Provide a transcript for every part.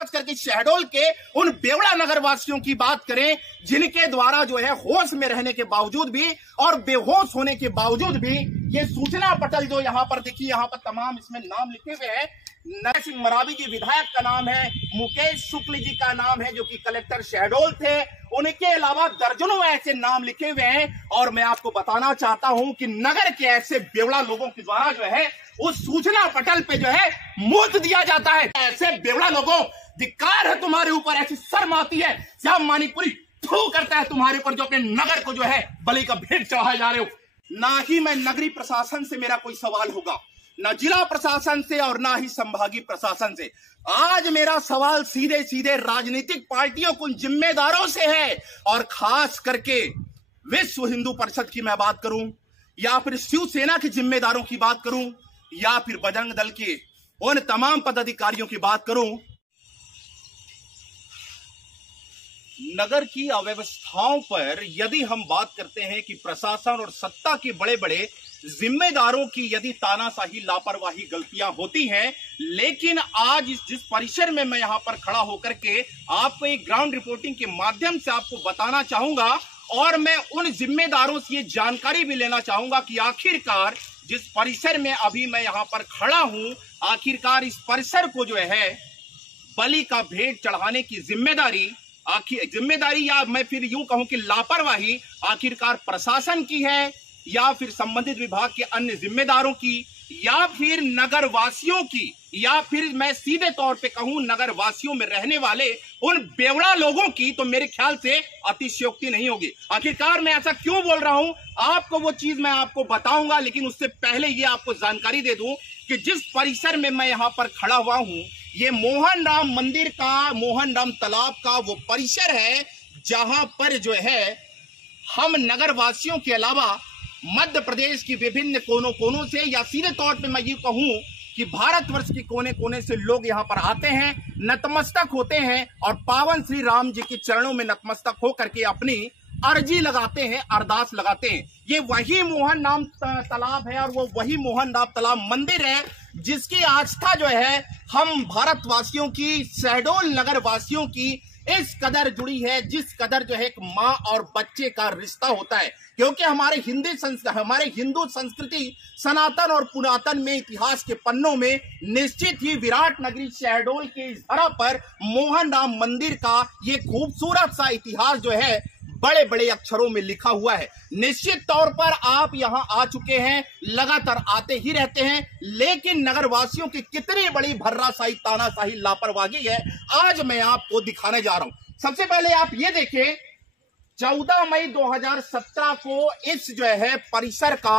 करके शहडोल के उन बेवड़ा नगर वासियों की बात करें जिनके द्वारा जो है होश में रहने के बावजूद भी और बेहोश होने के बावजूद भी ये सूचना पटल जो यहाँ पर देखिए, यहाँ पर तमाम इसमें नाम लिखे हुए हैं। नरसिंह सिंह मरावी जी विधायक का नाम है, मुकेश शुक्ल जी का नाम है जो कि कलेक्टर शहडोल थे, उनके अलावा दर्जनों ऐसे नाम लिखे हुए हैं। और मैं आपको बताना चाहता हूं कि नगर के ऐसे बेवड़ा लोगों के द्वारा जो है उस सूचना पटल पे जो है मुफ्त दिया जाता है। ऐसे बेवड़ा लोगों, धिक्कार है तुम्हारे ऊपर, ऐसी शर्म आती है, श्याम मानिकपुरी थू करता है तुम्हारे ऊपर जो अपने नगर को जो है बलि का भेंट चढ़ाए जा रहे हो। ना ही मैं नगरीय प्रशासन से मेरा कोई सवाल होगा, ना जिला प्रशासन से और ना ही संभागीय प्रशासन से। आज मेरा सवाल सीधे सीधे राजनीतिक पार्टियों को जिम्मेदारों से है, और खास करके विश्व हिंदू परिषद की मैं बात करूं या फिर शिवसेना के जिम्मेदारों की बात करूं या फिर बजरंग दल के उन तमाम पदाधिकारियों की बात करूं। नगर की अव्यवस्थाओं पर यदि हम बात करते हैं कि प्रशासन और सत्ता के बड़े बड़े जिम्मेदारों की यदि तानाशाही, लापरवाही, गलतियां होती हैं, लेकिन आज जिस परिसर में मैं यहां पर खड़ा होकर के आपको एक ग्राउंड रिपोर्टिंग के माध्यम से आपको बताना चाहूंगा और मैं उन जिम्मेदारों से ये जानकारी भी लेना चाहूंगा कि आखिरकार जिस परिसर में अभी मैं यहां पर खड़ा हूं, आखिरकार इस परिसर को जो है बलि का भेंट चढ़ाने की जिम्मेदारी या मैं फिर यूं कहूं कि लापरवाही आखिरकार प्रशासन की है या फिर संबंधित विभाग के अन्य जिम्मेदारों की या फिर नगर वासियों की, या फिर मैं सीधे तौर पे कहूं नगर वासियों में रहने वाले उन बेवड़ा लोगों की, तो मेरे ख्याल से अतिशयोक्ति नहीं होगी। आखिरकार मैं ऐसा क्यों बोल रहा हूं आपको वो चीज मैं आपको बताऊंगा, लेकिन उससे पहले ये आपको जानकारी दे दूं कि जिस परिसर में मैं यहां पर खड़ा हुआ हूं ये मोहन राम मंदिर का, मोहन राम तालाब का वो परिसर है जहां पर जो है हम नगर वासियों के अलावा मध्य प्रदेश की विभिन्न कोनों कोनों से या सीधे तौर पे मैं ये कहूं कि भारतवर्ष के कोने कोने से लोग यहाँ पर आते हैं, नतमस्तक होते हैं और पावन श्री राम जी के चरणों में नतमस्तक होकर के अपनी अर्जी लगाते हैं, अरदास लगाते हैं। ये वही मोहन नाम तालाब है और वो वही मोहन राम तालाब मंदिर है जिसकी आस्था जो है हम भारतवासियों की, शहडोल नगर वासियों की इस कदर जुड़ी है जिस कदर जो है एक माँ और बच्चे का रिश्ता होता है। क्योंकि हमारे हिंदू संस्कृति सनातन और पुरातन में, इतिहास के पन्नों में निश्चित ही विराट नगरी शहडोल के इस धरा पर मोहन राम मंदिर का ये खूबसूरत सा इतिहास जो है बड़े बड़े अक्षरों में लिखा हुआ है। निश्चित तौर पर आप यहां आ चुके हैं, लगातार आते ही रहते हैं, लेकिन नगर वासियों की कितनी बड़ी भर्राशाही, तानाशाही, लापरवाही है आज मैं आपको दिखाने जा रहा हूं। सबसे पहले आप ये देखें, 14 मई 2017 को इस जो है परिसर का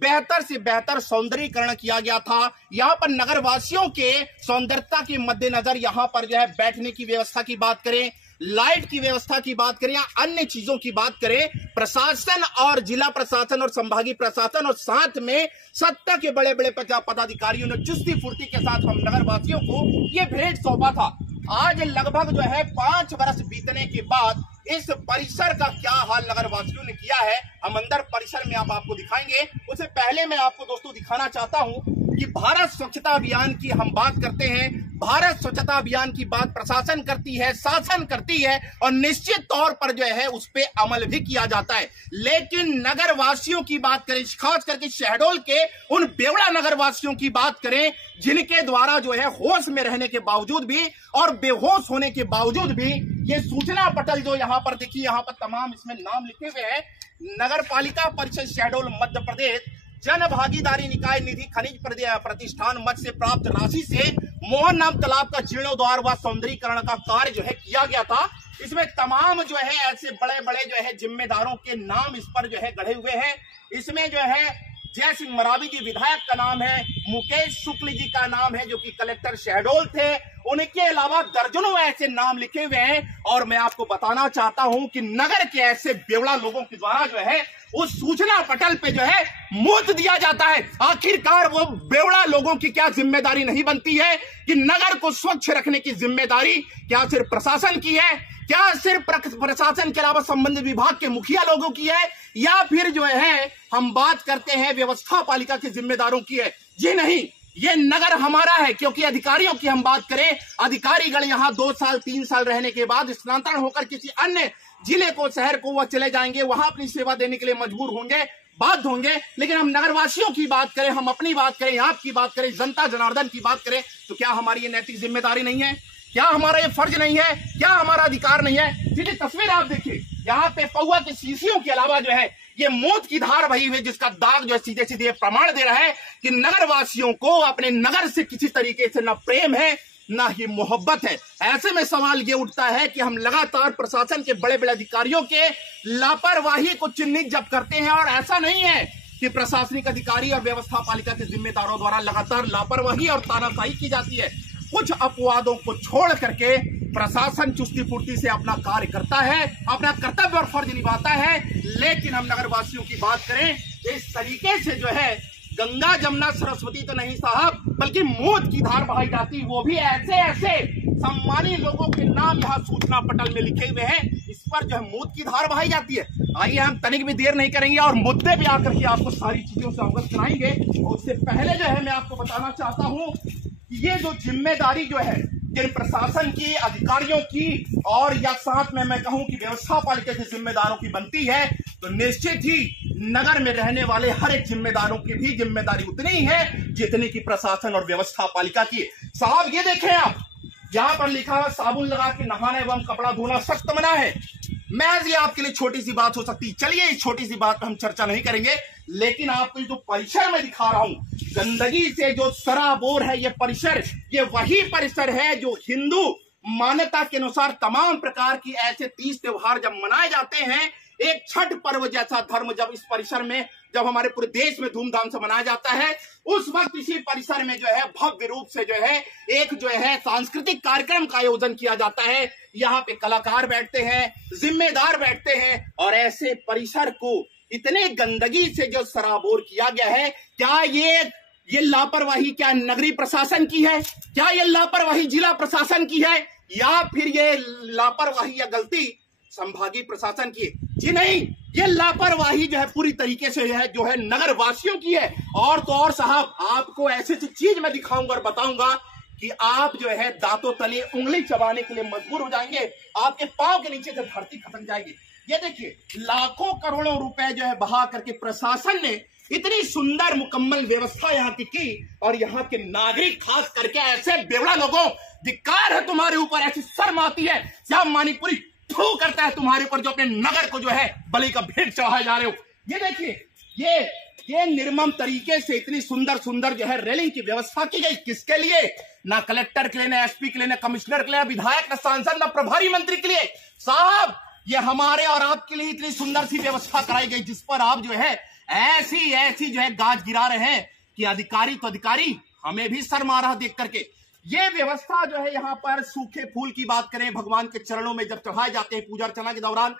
बेहतर से बेहतर सौंदर्यीकरण किया गया था। यहाँ पर नगर वासियों के सौंदर्यता के मद्देनजर यहाँ पर जो है बैठने की व्यवस्था की बात करें, लाइट की व्यवस्था की बात करें या अन्य चीजों की बात करें, प्रशासन और जिला प्रशासन और संभागीय प्रशासन और साथ में सत्ता के बड़े बड़े पदाधिकारियों ने चुस्ती फुर्ती के साथ हम नगर वासियों को ये भेंट सौंपा था। आज लगभग जो है 5 वर्ष बीतने के बाद इस परिसर का क्या हाल नगर वासियों ने किया है, हम अंदर परिसर में आपको दिखाएंगे। उससे पहले मैं आपको दोस्तों दिखाना चाहता हूं कि भारत स्वच्छता अभियान की हम बात करते हैं। भारत स्वच्छता अभियान की बात प्रशासन करती है, शासन करती है और निश्चित तौर पर जो है उस पे अमल भी किया जाता है। लेकिन नगर वासियों की बात करें, खास करके शहडोल के उन बेवड़ा नगर वासियों की बात करें जिनके द्वारा जो है होश में रहने के बावजूद भी और बेहोश होने के बावजूद भी ये सूचना पटल जो यहाँ पर देखिए, यहाँ पर तमाम इसमें नाम लिखे हुए हैं। नगर पालिका परिषद शहडोल मध्य प्रदेश जन भागीदारी निकाय निधि खनिज प्रतिष्ठान मद से प्राप्त राशि से मोहन नाम तालाब का जीर्णोद्धार व सौंदर्यीकरण का कार्य जो है किया गया था। इसमें तमाम जो है ऐसे बड़े बड़े जो है जिम्मेदारों के नाम इस पर जो है गढ़े हुए हैं। इसमें जो है जय सिंह मरावी जी विधायक का नाम है, मुकेश शुक्ल जी का नाम है जो कि कलेक्टर शहडोल थे, उनके अलावा दर्जनों ऐसे नाम लिखे हुए हैं। और मैं आपको बताना चाहता हूं कि नगर के ऐसे बेवड़ा लोगों के द्वारा जो है उस सूचना पटल पे जो है मुफ्त दिया जाता है। आखिरकार वो बेवड़ा लोगों की क्या जिम्मेदारी नहीं बनती है कि नगर को स्वच्छ रखने की जिम्मेदारी क्या सिर्फ प्रशासन की है, क्या सिर्फ प्रशासन के अलावा संबंधित विभाग के मुखिया लोगों की है, या फिर जो है हम बात करते हैं व्यवस्था पालिका के जिम्मेदारों की है? जी नहीं, ये नगर हमारा है। क्योंकि अधिकारियों की हम बात करें, अधिकारीगण यहाँ 2 साल 3 साल रहने के बाद स्थानांतरण होकर किसी अन्य जिले को, शहर को वह चले जाएंगे, वहां अपनी सेवा देने के लिए मजबूर होंगे, बाध्य होंगे। लेकिन हम नगरवासियों की बात करें, हम अपनी बात करें, आपकी बात करें, जनता जनार्दन की बात करें, तो क्या हमारी ये नैतिक जिम्मेदारी नहीं है? क्या हमारा ये फर्ज नहीं है? क्या हमारा अधिकार नहीं है? सीधी तस्वीर आप देखिए, यहाँ पे पौवा के शीशियों के अलावा जो है ये मौत की धार बही हुई, जिसका दाग जो है सीधे सीधे प्रमाण दे रहा है कि नगरवासियों को अपने नगर से किसी तरीके से न प्रेम है ना ही मोहब्बत है। ऐसे में सवाल ये उठता है कि हम लगातार प्रशासन के बड़े बड़े अधिकारियों के लापरवाही को चिन्हित जब करते हैं, और ऐसा नहीं है कि प्रशासनिक अधिकारी और व्यवस्था पालिका के जिम्मेदारों द्वारा लगातार लापरवाही और तानाशाही की जाती है। कुछ अपवादों को छोड़ करके प्रशासन चुस्ती फुर्ती से अपना कार्य करता है, अपना कर्तव्य और फर्ज निभाता है। लेकिन हम नगरवासियों की बात करें, इस तरीके से जो है गंगा जमुना सरस्वती तो नहीं साहब, बल्कि मौत की धार बहाई जाती, वो भी ऐसे ऐसे सम्मानित लोगों के नाम यहाँ सूचना पटल में लिखे हुए हैं, इस पर जो है मौत की धार बहाई जाती है। आइए हम तनिक भी देर नहीं करेंगे और मुद्दे पे आकर के आपको सारी चीजों से अवगत कराएंगे। और उससे पहले जो है मैं आपको बताना चाहता हूँ, ये जो जिम्मेदारी जो है जिन प्रशासन की, अधिकारियों की, और या साथ में मैं कहूं कि व्यवस्था पालिका के जिम्मेदारों की बनती है, तो निश्चित ही नगर में रहने वाले हर एक जिम्मेदारों की भी जिम्मेदारी उतनी ही है जितनी की प्रशासन और व्यवस्था पालिका की। साहब ये देखें आप, यहाँ पर लिखा है साबुन लगा के नहाना एवं कपड़ा धोना सख्त मना है। महज ये आपके लिए छोटी सी बात हो सकती है, चलिए इस छोटी सी बात पर हम चर्चा नहीं करेंगे। लेकिन आपको जो परिसर में दिखा रहा हूं, गंदगी से जो सराबोर है ये परिसर, ये वही परिसर है जो हिंदू मान्यता के अनुसार तमाम प्रकार की ऐसे 30 त्योहार जब मनाए जाते हैं, एक छठ पर्व जैसा धर्म जब इस परिसर में, जब हमारे पूरे देश में धूमधाम से मनाया जाता है, उस वक्त इसी परिसर में जो है भव्य रूप से जो है एक जो है सांस्कृतिक कार्यक्रम का आयोजन किया जाता है। यहाँ पे कलाकार बैठते हैं, जिम्मेदार बैठते हैं, और ऐसे परिसर को इतने गंदगी से जो सराबोर किया गया है, क्या ये लापरवाही क्या नगरीय प्रशासन की है? क्या ये लापरवाही जिला प्रशासन की है? या फिर ये लापरवाही या गलती संभागीय प्रशासन की? जी नहीं, ये लापरवाही जो है पूरी तरीके से जो है नगर वासियों की है। और तो और साहब, आपको ऐसी चीज मैं दिखाऊंगा और बताऊंगा कि आप जो है दांतों तले उंगली चबाने के लिए मजबूर हो जाएंगे, आपके पांव के नीचे से धरती खसक जाएगी। ये देखिए, लाखों करोड़ों रुपए जो है बहा करके प्रशासन ने इतनी सुंदर मुकम्मल व्यवस्था यहाँ की, और यहाँ के नागरिक खास करके ऐसे बेवड़ा लोगों, धिक्कार है तुम्हारे ऊपर, ऐसी शर्म आती है, श्याम मानिकपुरी थू करता है तुम्हारे ऊपर जो अपने नगर को जो है बलि का भेंट चढ़ाए जा रहे हो। ये देखिए, ये निर्मम तरीके से इतनी सुंदर सुंदर जो है रेलिंग की व्यवस्था की गई, किसके लिए? ना कलेक्टर के लिए, ना एसपी के लिए, ना कमिश्नर के लिए, ना विधायक, ना सांसद, ना प्रभारी मंत्री के लिए। साहब, ये हमारे और आपके लिए इतनी सुंदर सी व्यवस्था कराई गई, जिस पर आप जो है ऐसी जो है गाज गिरा रहे हैं कि अधिकारी तो अधिकारी, हमें भी शर्म आ रहा देख करके। ये व्यवस्था जो है यहाँ पर सूखे फूल की बात करें, भगवान के चरणों में जब चढ़ाए जाते हैं पूजा अर्चना के दौरान,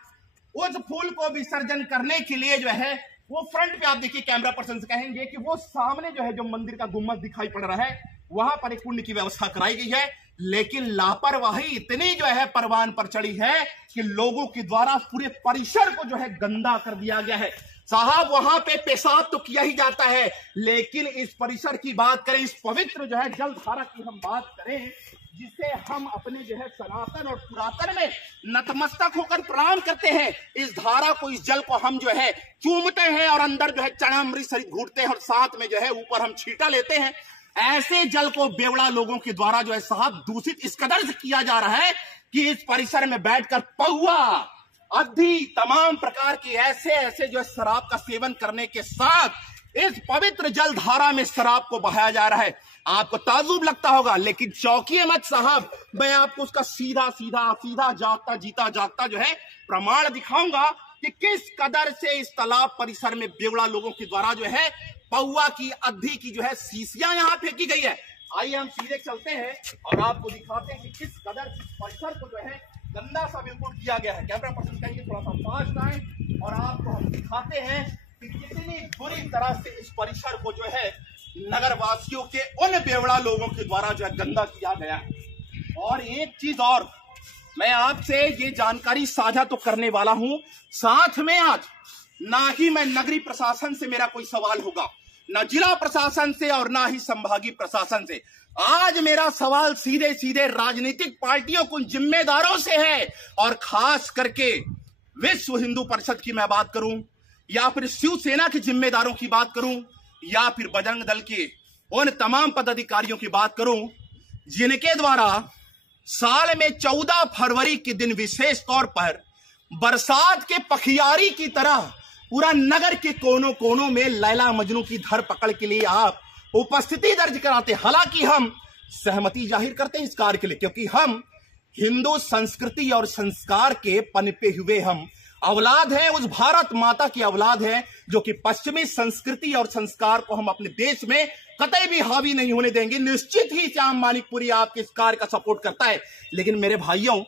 उस फूल को विसर्जन करने के लिए जो है वो फ्रंट पे आप देखिए, कैमरा पर्सन से कहेंगे कि वो सामने जो है जो मंदिर का गुम्बद दिखाई पड़ रहा है, वहां पर एक कुंड की व्यवस्था कराई गई है। लेकिन लापरवाही इतनी जो है परवान पर चढ़ी है कि लोगों के द्वारा पूरे परिसर को जो है गंदा कर दिया गया है। साहब, वहां पे पेशाब तो किया ही जाता है, लेकिन इस परिसर की बात करें, इस पवित्र जो है जल धारा की हम बात करें, जिसे हम अपने जो है सनातन और पुरातन में नतमस्तक होकर प्रणाम करते हैं, इस धारा को, इस जल को हम जो है चूमते हैं और अंदर जो है चरणामृत सहित घूटते हैं, और साथ में जो है ऊपर हम छींटा लेते हैं। ऐसे जल को बेवड़ा लोगों के द्वारा जो है साहब दूषित इस कदर से किया जा रहा है कि इस परिसर में बैठकर पौवा, अद्धी, तमाम प्रकार की ऐसे जो है शराब का सेवन करने के साथ इस पवित्र जल धारा में शराब को बहाया जा रहा है। आपको ताजुब लगता होगा, लेकिन चौंकिए मत साहब, मैं आपको उसका सीधा जागता जीता जागता जो है प्रमाण दिखाऊंगा कि किस कदर से इस तालाब परिसर में बेवड़ा लोगों के द्वारा जो है पौवा की, अद्धी की जो है शीशियां यहाँ फेंकी गई है। आइए हम सीधे चलते हैं और आपको दिखाते हैं कि किस कदर परिसर को जो है गंदा सा बिल्कुल किया गया है। कैमरा पर्सन कहेंगे थोड़ा सा पास आए और आपको हम दिखाते हैं कि कितनी बुरी तरह से इस परिसर को जो है नगर वासियों के उन बेवड़ा लोगों के द्वारा जो है गंदा किया गया है। और एक चीज और, मैं आपसे ये जानकारी साझा तो करने वाला हूं, साथ में आज ना ही मैं नगरीय प्रशासन से मेरा कोई सवाल होगा, न जिला प्रशासन से और ना ही संभागीय प्रशासन से। आज मेरा सवाल सीधे सीधे राजनीतिक पार्टियों को जिम्मेदारों से है, और खास करके विश्व हिंदू परिषद की मैं बात करूं, या फिर शिवसेना के जिम्मेदारों की बात करूं, या फिर बजरंग दल के उन तमाम पदाधिकारियों की बात करूं जिनके द्वारा साल में 14 फरवरी के दिन विशेष तौर पर बरसात के पखियारी की तरह पूरा नगर के कोनों कोनों में लैला मजनू की धरपकड़ के लिए आप उपस्थिति दर्ज कराते। हालांकि हम सहमति जाहिर करते हैं इस कार्य के लिए, क्योंकि हम हिंदू संस्कृति और संस्कार के पनपे हुए हम औलाद है, उस भारत माता की औलाद है जो कि पश्चिमी संस्कृति और संस्कार को हम अपने देश में कतई भी हावी नहीं होने देंगे। निश्चित ही श्याम मानिकपुरी आपके इस कार्य का सपोर्ट करता है। लेकिन मेरे भाइयों,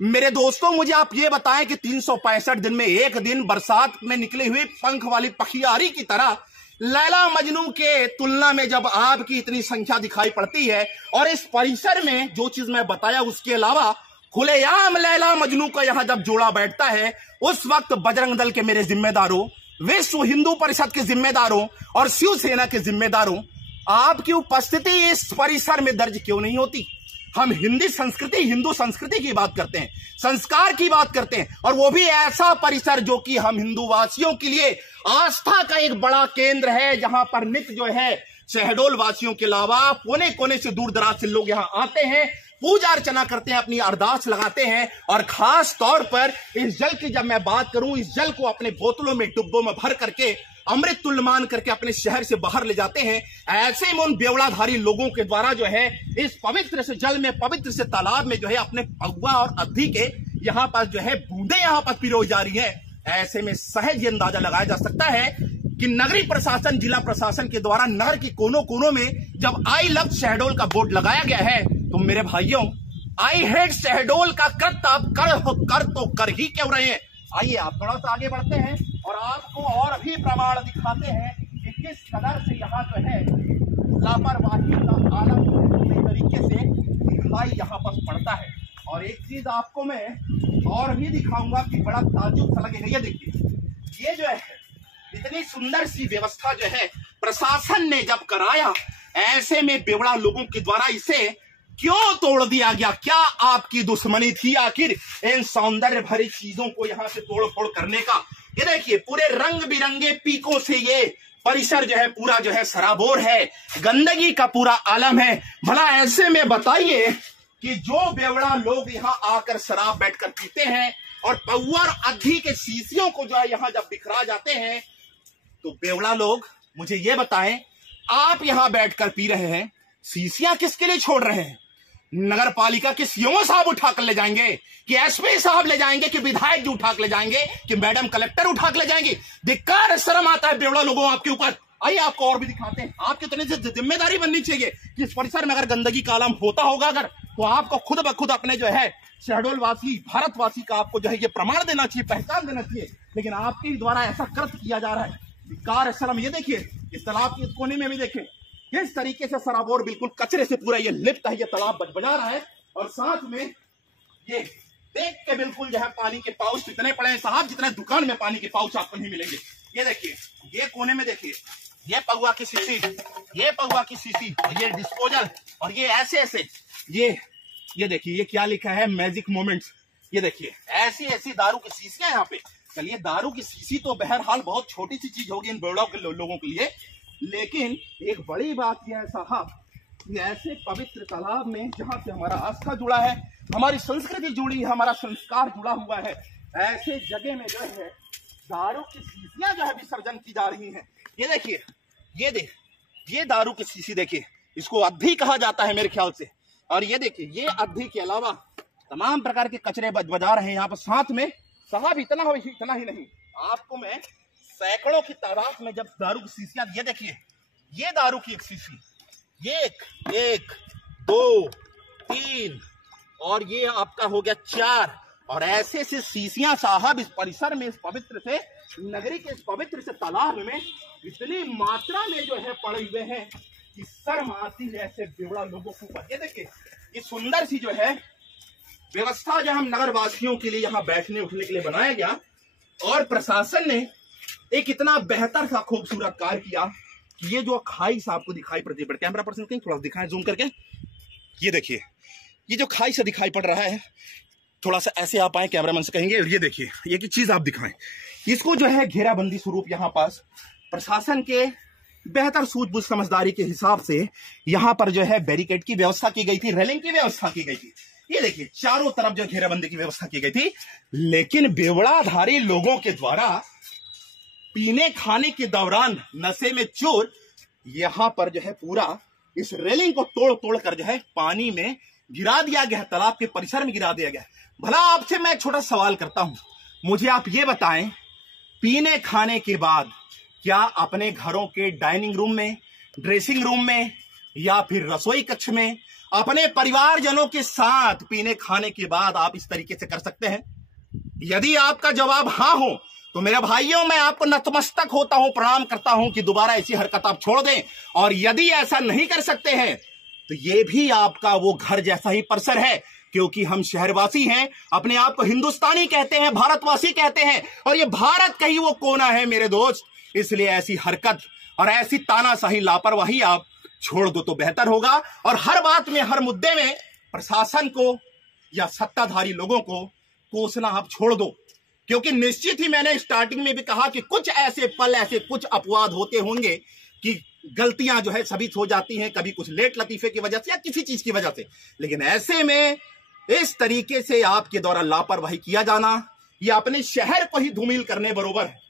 मेरे दोस्तों, मुझे आप ये बताएं कि 365 दिन में एक दिन बरसात में निकली हुई पंख वाली पखियारी की तरह लैला मजनू के तुलना में जब आपकी इतनी संख्या दिखाई पड़ती है, और इस परिसर में जो चीज मैं बताया उसके अलावा खुलेआम लैला मजनू का यहां जब जोड़ा बैठता है, उस वक्त बजरंग दल के मेरे जिम्मेदारों, विश्व हिंदू परिषद के जिम्मेदारों और शिवसेना के जिम्मेदारों, आपकी उपस्थिति इस परिसर में दर्ज क्यों नहीं होती? हम हिंदी संस्कृति, हिंदू संस्कृति की बात करते हैं, संस्कार की बात करते हैं, और वो भी ऐसा परिसर जो कि हम हिंदू वासियों के लिए आस्था का एक बड़ा केंद्र है, जहां पर नित्य जो है शहडोल वासियों के अलावा कोने कोने से दूर दराज से लोग यहां आते हैं, पूजा अर्चना करते हैं, अपनी अरदास लगाते हैं। और खास तौर पर इस जल की जब मैं बात करूं, इस जल को अपने बोतलों में, डिब्बों में भर करके अमृत तुल्य मान करके अपने शहर से बाहर ले जाते हैं। ऐसे में उन बेवड़ाधारी लोगों के द्वारा जो है इस पवित्र से जल में, पवित्र से तालाब में जो है अपने पौवा और अद्धी के यहाँ पर जो है बूंदे यहाँ पर पिरोई जा रही है। ऐसे में सहज ये अंदाजा लगाया जा सकता है कि नगरीय प्रशासन, जिला प्रशासन के द्वारा नगर के कोनों कोनों में जब आई लव शहडोल का बोर्ड लगाया गया है, तो मेरे भाइयों, आई हेट शहडोल का कृत्य आप कर ही क्यों रहे हैं? आइए आप थोड़ा सा आगे बढ़ते हैं और आपको और भी प्रमाण दिखाते हैं कि किस कदर से यहाँ जो है लापरवाही का आलम पूरी तरीके से दिखाई यहाँ पर पड़ता है। और एक चीज आपको मैं और भी दिखाऊंगा कि बड़ा ताज्जुब सा लगेगा। ये देखिए, ये जो है इतनी सुंदर सी व्यवस्था जो है प्रशासन ने जब कराया, ऐसे में बेवड़ा लोगों के द्वारा इसे क्यों तोड़ दिया गया? क्या आपकी दुश्मनी थी आखिर इन सौंदर्य भरी चीजों को यहां से तोड़ फोड़ करने का? ये देखिए, पूरे रंग बिरंगे पीकों से ये परिसर जो है पूरा जो है सराबोर है, गंदगी का पूरा आलम है। भला ऐसे में बताइए कि जो बेवड़ा लोग यहाँ आकर शराब बैठकर पीते हैं और पौवा और अद्धी के शीशियों को जो है यहाँ जब बिखरा जाते हैं, तो बेवड़ा लोग मुझे ये बताएं, आप यहां बैठकर पी रहे हैं, शीशियां किसके लिए छोड़ रहे हैं? नगर पालिका के सीओ साहब उठाकर ले जाएंगे, कि एसपी साहब ले जाएंगे, कि विधायक जी उठाकर ले जाएंगे, कि मैडम कलेक्टर उठाकर ले जाएंगे? धिक्कार, शर्म आता है बेवड़ा लोगों आपके ऊपर। आइए आपको और भी दिखाते हैं। आपकी इतनी से जिम्मेदारी बननी चाहिए कि इस परिसर में अगर गंदगी का आलम होता होगा अगर, तो आपको खुद ब खुद अपने जो है शहडोल वासी, भारतवासी का आपको जो है ये प्रमाण देना चाहिए, पहचान देना चाहिए। लेकिन आपके द्वारा ऐसा कृत्य किया जा रहा है, धिक्कार, शर्म। ये देखिए, इस तालाब के कोने में भी देखिए किस तरीके से सराबोर बिल्कुल कचरे से पूरा ये लिप्त है, ये तालाब बजा रहा है। और साथ में ये देख के बिल्कुल जो है पानी के पाउच इतने पड़े हैं साहब, जितने दुकान में पानी के पाउच आपको नहीं मिलेंगे। ये देखिए, ये कोने में देखिए, ये पौवा की शीशी, ये पौवा की शीशी, और ये डिस्पोजल, और ये ऐसे ऐसे ये देखिए, ये क्या लिखा है, मैजिक मोमेंट्स। ये देखिए, ऐसी ऐसी दारू की शीशियां यहाँ पे। चलिए, दारू की शीशी तो बहरहाल बहुत छोटी सी चीज होगी इन बेवड़ों के लोगों के लिए, लेकिन एक बड़ी बात यह है साहब कि ऐसे पवित्र तालाब में जहां से हमारा आस्था जुड़ा है, हमारी संस्कृति जुड़ी है, हमारा संस्कार जुड़ा हुआ है, ऐसे जगह में जो है दारू की शीशियां जो है विसर्जन की जा रही हैं। ये देखिए, ये दारू की शीशी देखिए, इसको अद्धी कहा जाता है मेरे ख्याल से। और ये देखिए, ये अद्धी के अलावा तमाम प्रकार के कचरे बजा रहे हैं यहाँ पर। साथ में साहब इतना ही नहीं, आपको मैं सैकड़ों की तादाद में जब दारू की शीशियां, ये देखिए, ये दारू की एक शीशी, ये एक 2 3 और ये आपका हो गया 4, और ऐसे से शीशियां साहब इस परिसर में, इस पवित्र से नगरी के इस पवित्र से तालाब में इतनी मात्रा में जो है पड़े हुए हैं कि शर्म आती है ऐसे बेवड़ा लोगों के ऊपर। ये देखिए, ये सुंदर सी जो है व्यवस्था जो हम नगर वासियों के लिए यहाँ बैठने उठने के लिए बनाया गया, और प्रशासन ने एक इतना बेहतर सा खूबसूरत कार्य किया कि ये जो खाई सा आपको दिखाई पड़ती है, कैमरा पर्सन कहीं थोड़ा दिखाएं जूम करके, ये देखिए ये जो खाई सा दिखाई पड़ रहा है, थोड़ा सा ऐसे आप आए, कैमरामैन से कहेंगे ये देखिए ये की चीज आप दिखाएं। इसको जो है घेराबंदी स्वरूप यहाँ पास प्रशासन के बेहतर सूझबूझ समझदारी के हिसाब से यहाँ पर जो है बैरिकेड की व्यवस्था की गई थी, रेलिंग की व्यवस्था की गई थी। ये देखिए चारों तरफ जो घेराबंदी की व्यवस्था की गई थी, लेकिन बेवड़ाधारी लोगों के द्वारा पीने खाने के दौरान नशे में चोर यहां पर जो है पूरा इस रेलिंग को तोड़ तोड़ कर जो है पानी में गिरा दिया गया, तालाब के परिसर में गिरा दिया गया। भला आपसे मैं एक छोटा सवाल करता हूं, मुझे आप ये बताएं, पीने खाने के बाद क्या अपने घरों के डाइनिंग रूम में, ड्रेसिंग रूम में या फिर रसोई कक्ष में अपने परिवारजनों के साथ पीने खाने के बाद आप इस तरीके से कर सकते हैं? यदि आपका जवाब हां हो तो मेरे भाइयों मैं आपको नतमस्तक होता हूं, प्रणाम करता हूं कि दोबारा ऐसी हरकत आप छोड़ दें। और यदि ऐसा नहीं कर सकते हैं तो ये भी आपका वो घर जैसा ही परिसर है, क्योंकि हम शहरवासी हैं, अपने आप को हिंदुस्तानी कहते हैं, भारतवासी कहते हैं, और ये भारत का ही वो कोना है मेरे दोस्त। इसलिए ऐसी हरकत और ऐसी तानाशाही लापरवाही आप छोड़ दो तो बेहतर होगा। और हर बात में, हर मुद्दे में प्रशासन को या सत्ताधारी लोगों को कोसना आप छोड़ दो, क्योंकि निश्चित ही मैंने स्टार्टिंग में भी कहा कि कुछ ऐसे पल, ऐसे कुछ अपवाद होते होंगे कि गलतियां जो है सभी हो जाती हैं, कभी कुछ लेट लतीफे की वजह से या किसी चीज की वजह से। लेकिन ऐसे में इस तरीके से आपके द्वारा लापरवाही किया जाना, यह अपने शहर को ही धूमिल करने बरोबर है।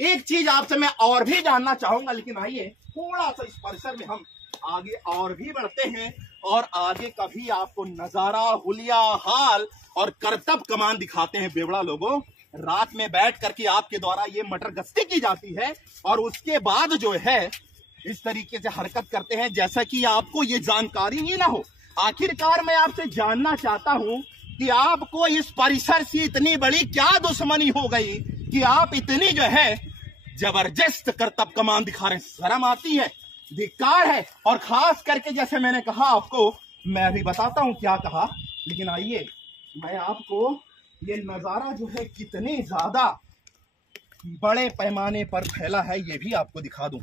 एक चीज आपसे मैं और भी जानना चाहूंगा, लेकिन आइए थोड़ा सा इस परिसर में हम आगे और भी बढ़ते हैं और आगे का भी आपको नजारा, हुलिया, हाल और करतब कमान दिखाते हैं। बेवड़ा लोगों, रात में बैठ करके आपके द्वारा ये मटर गश्ती की जाती है और उसके बाद जो है इस तरीके से हरकत करते हैं जैसा कि आपको ये जानकारी ही ना हो। आखिरकार मैं आपसे जानना चाहता हूं कि आपको इस परिसर से इतनी बड़ी क्या दुश्मनी हो गई कि आप इतनी जो है जबरदस्त करतब कमान दिखा रहे हैं? शर्म आती है, धिक्कार है। और खास करके जैसे मैंने कहा आपको, मैं अभी बताता हूं क्या कहा, लेकिन आइए मैं आपको ये नजारा जो है कितने ज्यादा बड़े पैमाने पर फैला है ये भी आपको दिखा दूं।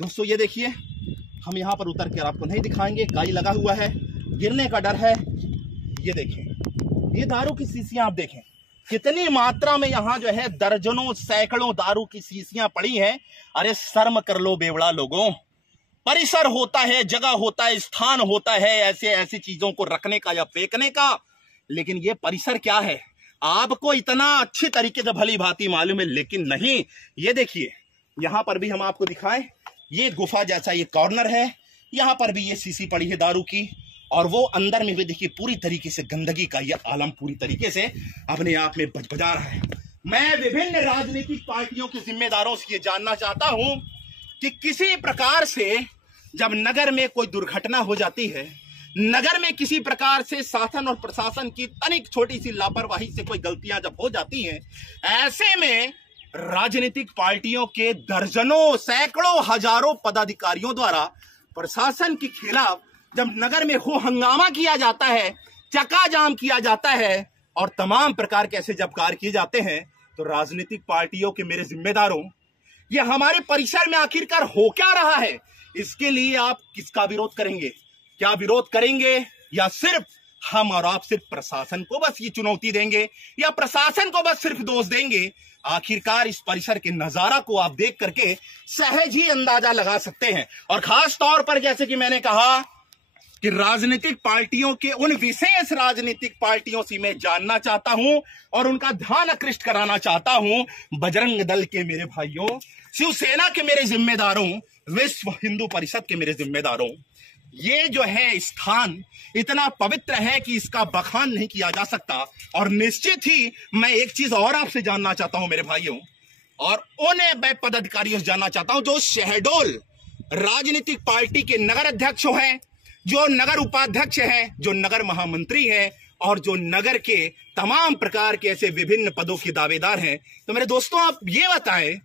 दोस्तों ये देखिए, हम यहाँ पर उतर कर आपको नहीं दिखाएंगे, काई लगा हुआ है, गिरने का डर है। ये देखें, ये दारू की शीशियां आप देखें कितनी मात्रा में यहाँ जो है दर्जनों सैकड़ों दारू की शीशियां पड़ी हैं। अरे शर्म कर लो बेवड़ा लोगों, परिसर होता है, जगह होता है, स्थान होता है ऐसे ऐसी चीजों को रखने का या फेंकने का, लेकिन ये परिसर क्या है आपको इतना अच्छी तरीके से भली भांति मालूम है, लेकिन नहीं। ये देखिए यहां पर भी हम आपको दिखाएं, ये गुफा जैसा ये कॉर्नर है, यहां पर भी ये शीशी पड़ी है दारू की, और वो अंदर में भी देखिए पूरी तरीके से गंदगी का ये आलम पूरी तरीके से अपने आप में बजबजा रहा है। मैं विभिन्न राजनीतिक पार्टियों के जिम्मेदारों से ये जानना चाहता हूं कि किसी प्रकार से जब नगर में कोई दुर्घटना हो जाती है, नगर में किसी प्रकार से शासन और प्रशासन की तनिक छोटी सी लापरवाही से कोई गलतियां जब हो जाती हैं, ऐसे में राजनीतिक पार्टियों के दर्जनों, सैकड़ों, हजारों पदाधिकारियों द्वारा प्रशासन के खिलाफ जब नगर में हो हंगामा किया जाता है, चक्काजाम किया जाता है और तमाम प्रकार के ऐसे जब कार्य किए जाते हैं, तो राजनीतिक पार्टियों के मेरे जिम्मेदारों, ये हमारे परिसर में आखिरकार हो क्या रहा है, इसके लिए आप किसका विरोध करेंगे? क्या विरोध करेंगे या सिर्फ हम और आप सिर्फ प्रशासन को बस ये चुनौती देंगे या प्रशासन को बस सिर्फ दोष देंगे? आखिरकार इस परिसर के नजारा को आप देख करके सहज ही अंदाजा लगा सकते हैं। और खास तौर पर जैसे कि मैंने कहा कि राजनीतिक पार्टियों के उन विशेष राजनीतिक पार्टियों से मैं जानना चाहता हूं और उनका ध्यान आकृष्ट कराना चाहता हूं, बजरंग दल के मेरे भाइयों, शिवसेना के मेरे जिम्मेदारों, विश्व हिंदू परिषद के मेरे जिम्मेदारों, ये जो है स्थान इतना पवित्र है कि इसका बखान नहीं किया जा सकता। और निश्चित ही मैं एक चीज और आपसे जानना चाहता हूं मेरे भाइयों, और उन पदाधिकारियों से जानना चाहता हूं जो शहडोल राजनीतिक पार्टी के नगर अध्यक्ष हैं, जो नगर उपाध्यक्ष हैं, जो नगर महामंत्री हैं और जो नगर के तमाम प्रकार के ऐसे विभिन्न पदों के दावेदार हैं। तो मेरे दोस्तों आप ये बताएं,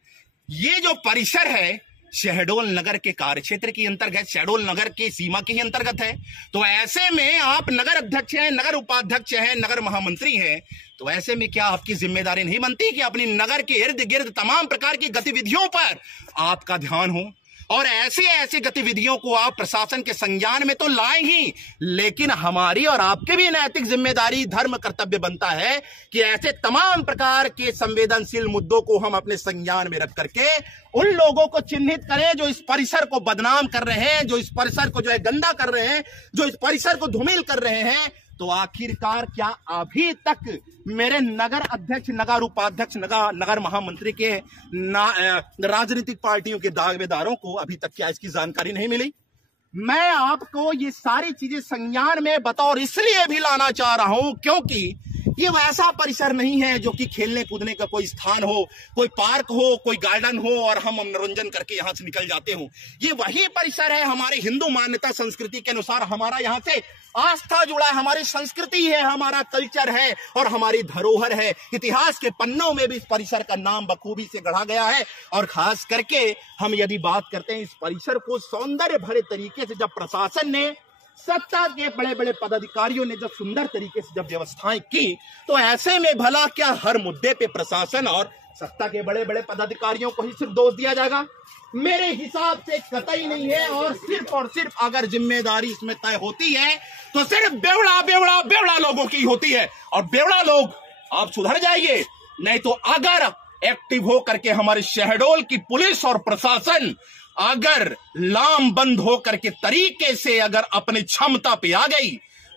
ये जो परिसर है शहडोल नगर के कार्यक्षेत्र के अंतर्गत, शहडोल नगर के सीमा के ही अंतर्गत है। तो ऐसे में आप नगर अध्यक्ष हैं, नगर उपाध्यक्ष हैं, नगर महामंत्री हैं, तो ऐसे में क्या आपकी जिम्मेदारी नहीं बनती कि अपनी नगर के इर्द गिर्द तमाम प्रकार की गतिविधियों पर आपका ध्यान हो? और ऐसे ऐसे गतिविधियों को आप प्रशासन के संज्ञान में तो लाए ही, लेकिन हमारी और आपके भी नैतिक जिम्मेदारी, धर्म, कर्तव्य बनता है कि ऐसे तमाम प्रकार के संवेदनशील मुद्दों को हम अपने संज्ञान में रख करके उन लोगों को चिन्हित करें जो इस परिसर को बदनाम कर रहे हैं, जो इस परिसर को जो है गंदा कर रहे हैं, जो इस परिसर को धूमिल कर रहे हैं। तो आखिरकार क्या अभी तक मेरे नगर अध्यक्ष, नगर उपाध्यक्ष, नगर महामंत्री के राजनीतिक पार्टियों के दावेदारों को अभी तक क्या इसकी जानकारी नहीं मिली? मैं आपको ये सारी चीजें संज्ञान में बतौर इसलिए भी लाना चाह रहा हूं क्योंकि ये वैसा परिसर नहीं है जो कि खेलने कूदने का कोई स्थान हो, कोई पार्क हो, कोई गार्डन हो और हम मनोरंजन करके यहां से निकल जाते हो। ये वही परिसर है, हमारी हिंदू मान्यता संस्कृति के अनुसार हमारा यहां से आस्था जुड़ा है, हमारी संस्कृति है, हमारा कल्चर है और हमारी धरोहर है। इतिहास के पन्नों में भी इस परिसर का नाम बखूबी से गढ़ा गया है। और खास करके हम यदि बात करते हैं इस परिसर को सौंदर्य भरे तरीके से जब प्रशासन ने, सत्ता के बड़े बड़े पदाधिकारियों ने जब सुंदर तरीके से जब व्यवस्थाएं की, तो ऐसे में भला क्या हर मुद्दे पे प्रशासन और सत्ता के बड़े बड़े पदाधिकारियों को ही सिर्फ दोष दिया जाएगा? मेरे हिसाब से कतई नहीं है। और सिर्फ अगर जिम्मेदारी इसमें तय होती है तो सिर्फ बेवड़ा लोगों की होती है। और बेवड़ा लोग आप सुधर जाइए, नहीं तो अगर एक्टिव हो करके हमारे शहडोल की पुलिस और प्रशासन अगर लामबंद होकर के तरीके से अगर अपनी क्षमता पे आ गई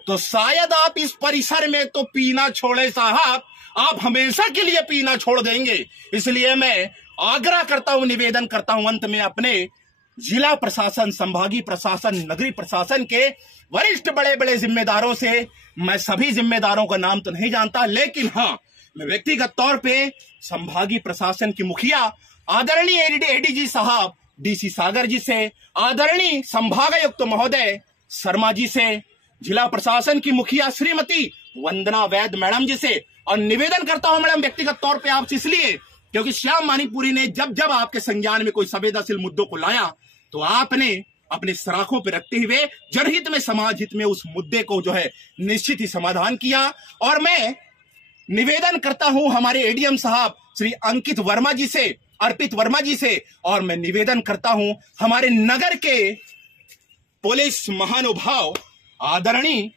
तो शायद आप इस परिसर में तो पीना छोड़े साहब, आप हमेशा के लिए पीना छोड़ देंगे। इसलिए मैं आग्रह करता हूं, निवेदन करता हूं अंत में अपने जिला प्रशासन, संभागीय प्रशासन, नगरीय प्रशासन के वरिष्ठ बड़े बड़े जिम्मेदारों से, मैं सभी जिम्मेदारों का नाम तो नहीं जानता, लेकिन हाँ मैं व्यक्तिगत तौर पे संभागीय प्रशासन की मुखिया आदरणीय एडीजी साहब डीसी सागर जी से, आदरणीय संभागायुक्त महोदय शर्मा जी से, जिला प्रशासन की मुखिया श्रीमती वंदना वैद मैडम जी से, और निवेदन करता हूं मैडम व्यक्तिगत तौर पे आपसे इसलिए क्योंकि श्याम मानीपुरी ने जब आपके संज्ञान में कोई संवेदनशील मुद्दों को लाया तो आपने अपने सराखों पर रखते हुए जनहित में, समाज हित में उस मुद्दे को जो है निश्चित ही समाधान किया। और मैं निवेदन करता हूं हमारे एडीएम साहब श्री अंकित वर्मा जी से, अर्पित वर्मा जी से, और मैं निवेदन करता हूं हमारे नगर के पुलिस महानुभाव आदरणीय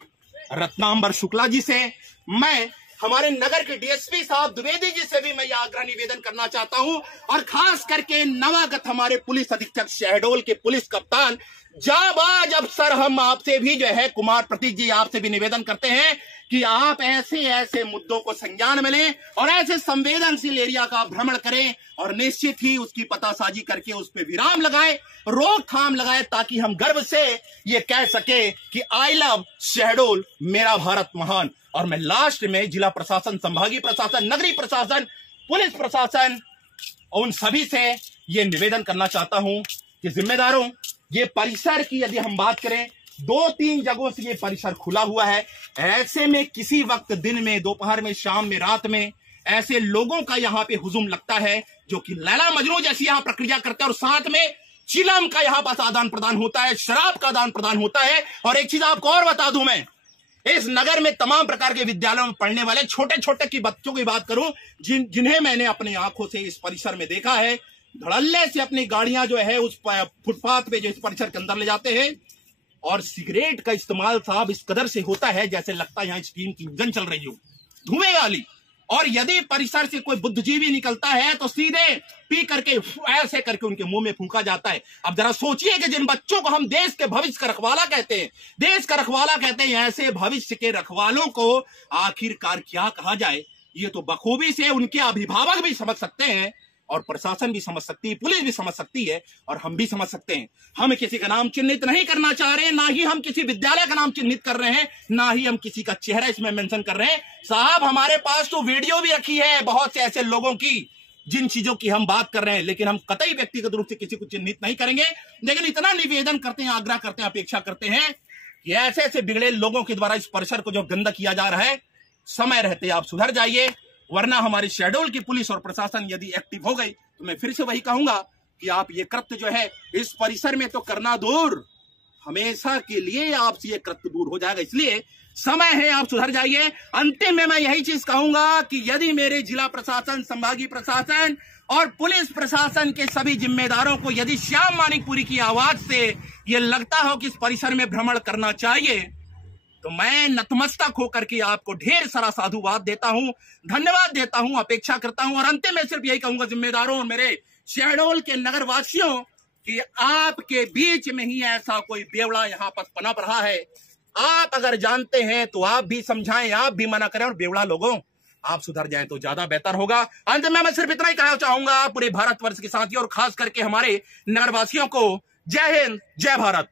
रत्नांबर शुक्ला जी से, मैं हमारे नगर के डीएसपी साहब द्विवेदी जी से भी मैं यह आग्रह निवेदन करना चाहता हूं। और खास करके नवागत हमारे पुलिस अधीक्षक शहडोल के पुलिस कप्तान जाबाज अफसर, हम आपसे भी जो है कुमार प्रतीक जी, आपसे भी निवेदन करते हैं कि आप ऐसे ऐसे मुद्दों को संज्ञान में लें और ऐसे संवेदनशील एरिया का भ्रमण करें और निश्चित ही उसकी पतासाजी करके उस पर विराम लगाए, रोकथाम लगाए, ताकि हम गर्व से ये कह सके कि आई लव शहडोल, मेरा भारत महान। और मैं लास्ट में जिला प्रशासन, संभागीय प्रशासन, नगरीय प्रशासन, पुलिस प्रशासन, उन सभी से ये निवेदन करना चाहता हूं कि जिम्मेदारों, ये परिसर की यदि हम बात करें 2-3 जगहों से ये परिसर खुला हुआ है। ऐसे में किसी वक्त दिन में, दोपहर में, शाम में, रात में ऐसे लोगों का यहाँ पे हुजूम लगता है जो कि लैला मजनू जैसी यहाँ प्रक्रिया करते हैं और साथ में चिलम का यहाँ पास आदान प्रदान होता है, शराब का आदान प्रदान होता है। और एक चीज आपको और बता दूं, मैं इस नगर में तमाम प्रकार के विद्यालयों में पढ़ने वाले छोटे छोटे की बच्चों की बात करूं, जिन्हें मैंने अपनी आंखों से इस परिसर में देखा है, धड़ल्ले से अपनी गाड़ियां जो है उस फुटपाथ पे जो इस परिसर के अंदर ले जाते हैं और सिगरेट का इस्तेमाल साहब इस कदर से होता है जैसे लगता है यहाँ स्टीम की इंजन चल रही हो, धुएं वाली। और यदि परिसर से कोई बुद्धिजीवी निकलता है तो सीधे पी करके ऐसे करके उनके मुंह में फूंका जाता है। अब जरा सोचिए कि जिन बच्चों को हम देश के भविष्य का रखवाला कहते हैं, देश का रखवाला कहते हैं, ऐसे भविष्य के रखवालों को आखिरकार क्या कहा जाए? ये तो बखूबी से उनके अभिभावक भी समझ सकते हैं और प्रशासन भी समझ सकती है, पुलिस भी समझ सकती है और हम भी समझ सकते हैं। हम किसी का नाम चिन्हित नहीं करना चाह रहे हैं, ना ही हम किसी विद्यालय का नाम चिन्हित कर रहे हैं, ना ही हम किसी का चेहरा इसमें मेंशन कर रहे हैं। साहब, हमारे पास तो वीडियो भी रखी है बहुत से ऐसे लोगों की जिन चीजों की हम बात कर रहे हैं, लेकिन हम कतई व्यक्तिगत रूप से किसी को चिन्हित नहीं करेंगे। लेकिन इतना निवेदन करते हैं, आग्रह करते हैं, अपेक्षा करते हैं कि ऐसे ऐसे बिगड़े लोगों के द्वारा इस परिसर को जो गंदा किया जा रहा है, समय रहते आप सुधर जाइए, वरना हमारी शहडोल की पुलिस और प्रशासन यदि एक्टिव हो गई तो मैं फिर से वही कहूंगा कि आप ये कृत्य जो है इस परिसर में तो करना दूर, हमेशा के लिए आपसे ये कृत्य दूर हो जाएगा। इसलिए समय है, आप सुधर जाइए। अंतिम में मैं यही चीज कहूंगा कि यदि मेरे जिला प्रशासन, संभागीय प्रशासन और पुलिस प्रशासन के सभी जिम्मेदारों को यदि श्याम मानिकपुरी की आवाज से यह लगता हो कि इस परिसर में भ्रमण करना चाहिए, तो मैं नतमस्तक होकर के आपको ढेर सारा साधुवाद देता हूं, धन्यवाद देता हूं, अपेक्षा करता हूं। और अंतिम में सिर्फ यही कहूंगा जिम्मेदारों और मेरे शहडोल के नगरवासियों कि आपके बीच में ही ऐसा कोई बेवड़ा यहां पर पनप रहा है। आप अगर जानते हैं तो आप भी समझाएं, आप भी मना करें, और बेवड़ा लोगों आप सुधर जाएं तो ज्यादा बेहतर होगा। अंत में मैं सिर्फ इतना ही कहना चाहूंगा पूरे भारतवर्ष के साथियों और खास करके हमारे नगरवासियों को, जय हिंद, जय भारत।